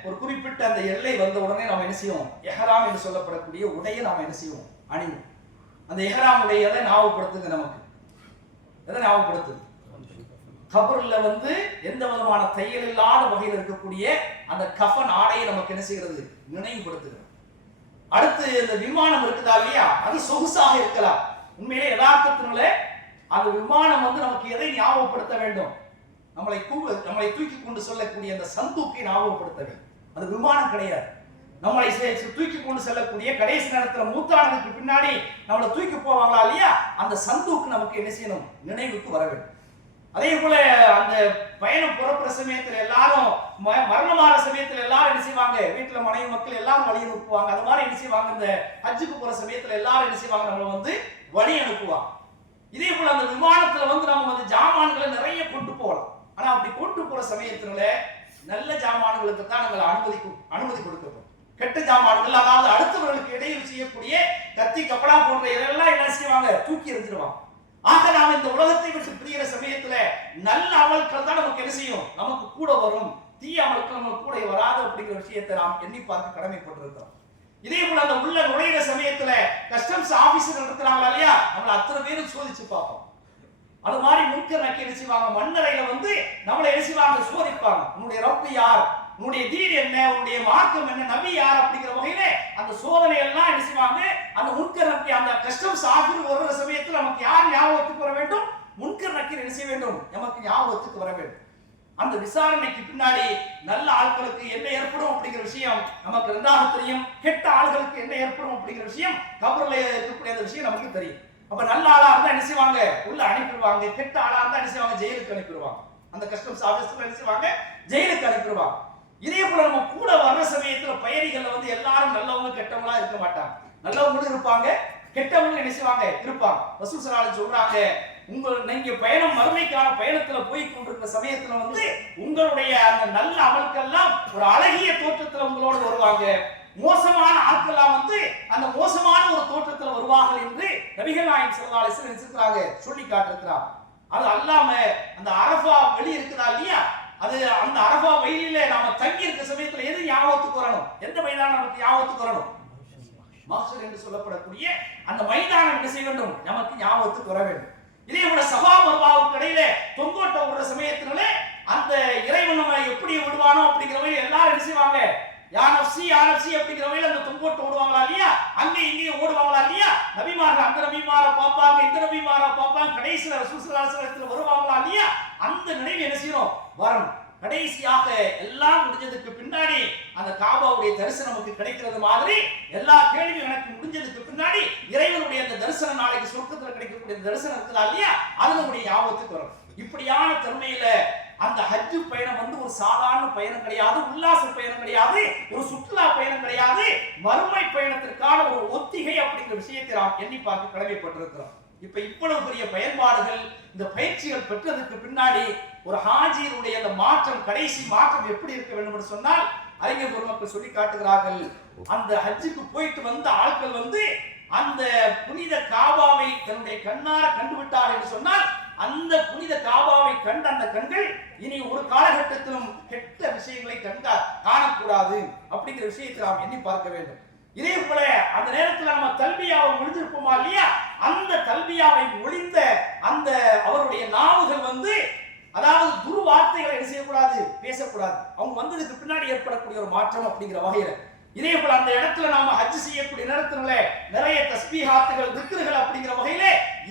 ஒரு குறிப்பிட்ட அந்த எல்லை வந்த உடனே நம்ம என்ன செய்வோம், எஹ்ராம் என்று சொல்லப்படக்கூடிய உடையை நாம என்ன செய்வோம், அணிவோம். அந்த எஹ்ராம் உடைய எதை ஞாபகப்படுத்துங்க, நமக்கு எதை ஞாபகப்படுத்துது, கபர்ல வந்து எந்த விதமான தையல் இல்லாத வகையில் இருக்கக்கூடிய அந்த கஃபன் ஆடையை நமக்கு என்ன செய்கிறது, நினைவுபடுத்துகிறது. அடுத்து இந்த விமானம் இருக்குதா இல்லையா, அது சொகுசாக இருக்கலாம். உண்மையிலே யதார்த்தத்தினால அந்த விமானம் வந்து நமக்கு எதை ஞாபகப்படுத்த வேண்டும், நம்மளை தூக்கி கொண்டு செல்லக்கூடிய அந்த சந்தூக்கை ஞாபகப்படுத்த வேண்டும். அது விமானம் கிடையாது. நம்மளை தூக்கி கொண்டு செல்லக்கூடிய கடைசி நேரத்தில் மூத்தானதுக்கு பின்னாடி நம்மளை தூக்கி போவாங்களா இல்லையா, அந்த சந்தூக்கு நமக்கு என்ன செய்யணும், நினைவுக்கு வர வேண்டும். அதே போல அந்த பயணம் புறப்புற சமயத்தில் எல்லாரும் மரணமான சமயத்தில் எல்லாரும் என்ன செய்வாங்க, வீட்டுல மனைவி மக்கள் எல்லாரும் வழி அனுப்புவாங்க. அது மாதிரி என்ன செய்வாங்க, இந்த ஹஜ்ஜுக்கு போற சமயத்தில் எல்லாரும் என்ன செய்வாங்க, நம்மளை வந்து வழி அனுப்புவாங்க. இதே போல அந்த விமானத்துல வந்து நம்ம வந்து ஜாமான்களை நிறைய கொண்டு போகலாம். ஆனா அப்படி கொண்டு போற சமயத்தினால நல்ல ஜாமான்களுக்கு தான் நாங்கள் அனுமதி கொடுக்கப்படும். கெட்ட ஜாமான்கள், அதாவது அடுத்தவர்களுக்கு இடையில் செய்யக்கூடிய கத்தி கப்பலா போன்ற இதெல்லாம் என்ன செய்வாங்க, தூக்கி எறிஞ்சிருவாங்க. ஆக நாம் இந்த உலகத்தை விட்டு பிரிகிற சமயத்துல நல்ல அமல்கள் தான் நமக்கு என்ன செய்யும், நமக்கு கூட வரும். தீய அமல்கள் நமக்கு கூட வராது அப்படிங்கிற விஷயத்தை நாம் எண்ணி பார்க்க கடமைப்பட்டிருக்கிறோம். இதே போல அந்த உள்ள நுழையிற சமயத்துல கஸ்டம்ஸ் ஆபீசர் இருக்கிறாங்களா இல்லையா, நம்மள அத்தனை பேரும் சோதிச்சு பார்ப்போம். அது மாதிரி முன்கர் நக்கி என்ன செய்வாங்க, மண்ணறையில வந்து நம்மளை என்ன செய்வாங்க, சோதிப்பாங்க. உன்னுடைய ரப்பு யார், உன்னுடைய தீர் என்ன, உன்னுடைய மார்க்கம் என்ன, நபி யார் அப்படிங்கிற வகையில அந்த சோதனை எல்லாம் என்ன செய்வாங்க. அந்த முன்கர் நக்கி அந்த கஸ்டம்ஸ் ஆபீசர் வருகிற சமயத்தில் நமக்கு யார் ஞாபகத்துக்கு வர வேண்டும், முன்கர் நக்கி என்ன செய்ய வேண்டும், நமக்கு ஞாபகத்துக்கு வர வேண்டும். அந்த விசாரணைக்கு பின்னாடி நல்ல ஆட்களுக்கு என்ன ஏற்படும் அப்படிங்கிற விஷயம் நமக்கு ரெண்டாக தெரியும். கெட்ட ஆள்களுக்கு என்ன ஏற்படும் அப்படிங்கிற விஷயம் கபர்ல இருக்கக்கூடிய அந்த விஷயம் நமக்கு தெரியும். அப்ப நல்ல ஆளா இருந்தா என்ன செய்வாங்க, உள்ள அனுப்பிடுவாங்க. கெட்ட ஆளா இருந்தா என்ன செய்வாங்க, ஜெயிலுக்கு அனுப்பிடுவாங்க. அந்த கஸ்டம்ஸ் ஆபீஸ்ல என்ன செய்வாங்க, ஜெயிலுக்கு அனுப்பிடுவாங்க. இதே போல நம்ம கூட வர்ற சமயத்துல பயணிகள்ல வந்து எல்லாரும் நல்லவங்க கெட்டவங்களா இருக்க மாட்டாங்க. நல்லவங்களும் இருப்பாங்க, கெட்டவங்களும் என்ன செய்வாங்க, இருப்பாங்க. ரசூல் ஸல்லல்லாஹு அலைஹி வஸல்லம் சொல்றாங்க, நீங்க பயணம் மறுமைக்கான பயணத்துல போய் கொண்டிருக்கிற சமயத்துல வந்து உங்களுடைய அந்த நல்ல அமல்கள்லாம் ஒரு அழகிய தோற்றத்துல உங்களோட வருவாங்க. மோசமான ஆட்கள்லாம் வந்து அந்த மோசமான ஒரு தோற்றத்துல வருவார்கள் என்று நபிகள் நாயகம் ஸல்லல்லாஹு அலைஹி வஸல்லம் சொல்லி காட்டிருக்கிறார். அது அல்லாம அந்த அரஃபா வெளி இருக்குதா இல்லையா, அது அந்த அரஃபா வெயிலில நாம தங்கி இருக்க சமயத்துல எது ஞாபகத்துக்கு வரணும், எந்த மைதானம் நமக்கு ஞாபகத்துக்கு வரணும், மஹ்ஷர் என்று சொல்லப்படக்கூடிய அந்த மைதானம் என்ன செய்ய வேண்டும், நமக்கு ஞாபகத்துக்கு வர வேண்டும். இதே போல சஃபா மர்வாவுக்கு இடையில தொங்கோட்ட விடுற சமயத்தினால அந்த இறைவன் நம்ம எப்படி விடுவானோ அப்படிங்கிறவங்க எல்லாரும் என்ன செய்வாங்க, யா நஃப்ஸி அப்படிங்கிறவங்க அந்த தொங்கோட்ட ஓடுவாங்களா இல்லையா, அங்கே இங்கே ஓடுவாங்களா இல்லையா, நபிமார்கள் அந்த நபிமாரை பார்ப்பாங்க, இந்த நபிமாரை பார்ப்பாங்க, கடைசியில் ரசூல் ஸல்லல்லாஹு அலைஹி வஸல்லம் வருவாங்களா இல்லையா, அந்த நினைவு என்ன செய்யணும், வரணும். கடைசியாக எல்லாம் முடிஞ்சதுக்கு பின்னாடி அந்த காபாவுடைய தரிசனம் நமக்கு கிடைக்கிறது மாதிரி எல்லா கேள்வியும் எனக்கு முடிஞ்சதுக்கு பின்னாடி இறைவனுடைய அந்த தரிசனம் நாளைக்கு சொர்க்கத்தில் கிடைக்கக்கூடிய தரிசனம் இருக்குதா இல்லையா, அது நம்முடைய ஞாபகத்துக்கு வரும். இப்படியான தன்மையில அந்த ஹஜ் பயணம் வந்து ஒரு சாதாரண பயணம் கிடையாது, உல்லாச பயணம் கிடையாது, ஒரு சுற்றுலா பயணம் கிடையாது, மறுமை பயணத்திற்கான ஒரு ஒத்திகை அப்படிங்கிற விஷயத்தை நாம் எண்ணி பார்க்க கடமைப்பட்டிருக்கிறோம். இப்ப இவ்வளவு பெரிய பயன்பாடுகள் இந்த பயிற்சிகள் பெற்றதுக்கு பின்னாடி ஒரு ஹாஜியினுடைய அந்த மாற்றம், கடைசி மாற்றம் எப்படி இருக்க வேண்டும் என்று சொன்னால் அறிஞர் பெருமக்கள் சொல்லி காட்டுகிறார்கள். அந்த ஹஜ்ஜுக்கு போயிட்டு வந்த ஆட்கள் வந்து அந்த புனித காபாவை தன்னுடைய கண்ணார கண்டுவிட்டார் என்று சொன்னால் அந்த புனித காபாவை கண்ட அந்த கண்கள் இனி ஒரு காலகட்டத்திலும் கெட்ட விஷயங்களை காணக்கூடாது அப்படிங்கிற விஷயத்தை நாம் எண்ணி பார்க்க வேண்டும். இதே போல அந்த நேரத்தில் நம்ம தல்பியாவை முடிஞ்சிருப்போமா இல்லையா, அந்த தல்பியாவை ஒளிந்த அந்த அவருடைய நாவுகள் வந்து அதாவது துரு வார்த்தைகளை என்ன செய்யக்கூடாது, பேசக்கூடாது. அவங்க வந்ததுக்கு பின்னாடி ஏற்படக்கூடிய ஒரு மாற்றம் அப்படிங்கிற வகையில இதே போல அந்த இடத்துல நாம ஹஜ் செய்யக்கூடிய நேரத்துல நிறைய தஸ்பீஹாத்துகள், திக்ருகள் அப்படிங்கிற வகையில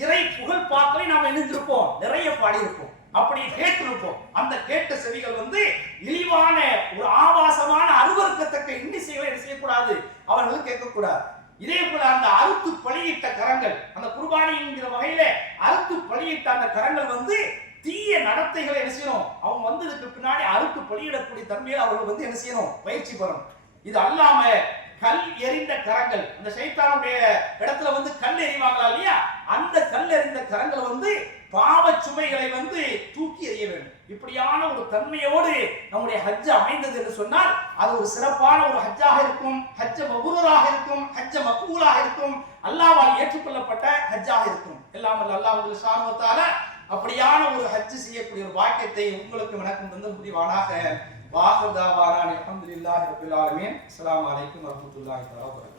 இறை புகழ் பாக்களை நாம இணைந்திருப்போம், நிறைய பாடி இருப்போம், அப்படி கேட்டிருப்போம். அந்த கேட்ட செவிகள் வந்து இழிவான ஒரு ஆபாசமான அருவருக்கத்தக்க இன்னிசைகளை என்ன செய்யக்கூடாது, அவர்களும் கேட்கக்கூடாது. இதே போல அந்த அறுத்து பலியிட்ட கரங்கள், அந்த குர்பானி என்கிற வகையில அறுத்து பலியிட்ட அந்த கரங்கள் வந்து தீய நடத்தைகளை என்ன செய்யணும், அவங்க வந்ததுக்கு பின்னாடி அறுத்து பலியிடக்கூடிய தன்மையை அவர்கள் வந்து என்ன செய்யணும், பயிற்சி பெறணும். இது அல்லாம கல் எறிந்த கரங்கள், அந்த ஷைத்தானுடைய இடத்துல வந்து கல் எறிவாங்களா இல்லையா, அந்த கல் எறிந்த கரங்கள் வந்து பாவ சுமைகளை வந்து தூக்கி எறிய வேண்டும். இப்படியான ஒரு தன்மையோடு நம்முடைய ஹஜ் அமைந்தது என்று சொன்னால் அது ஒரு சிறப்பான ஒரு ஹஜ்ஜாக இருக்கும், ஹஜ்ஜ மப்ரூராக இருக்கும், ஹஜ்ஜ மக்பூலாக இருக்கும், அல்லாஹ்வால் ஏற்றுக்கொள்ளப்பட்ட ஹஜ்ஜாக இருக்கும். எல்லாம் அல்லாஹ் சுப்ஹானஹு வ தஆலா அப்படியான ஒரு ஹஜ் செய்யக்கூடிய ஒரு வாக்கியத்தை உங்களுக்கு எனக்கும் தந்து புரிவானாக. வாஹிர் தாவானா அல்ஹம்துலில்லாஹி ரப்பில் ஆலமீன். அஸ்ஸலாமு அலைக்கும் வரஹ்மத்துல்லாஹி வபரகாத்துஹு.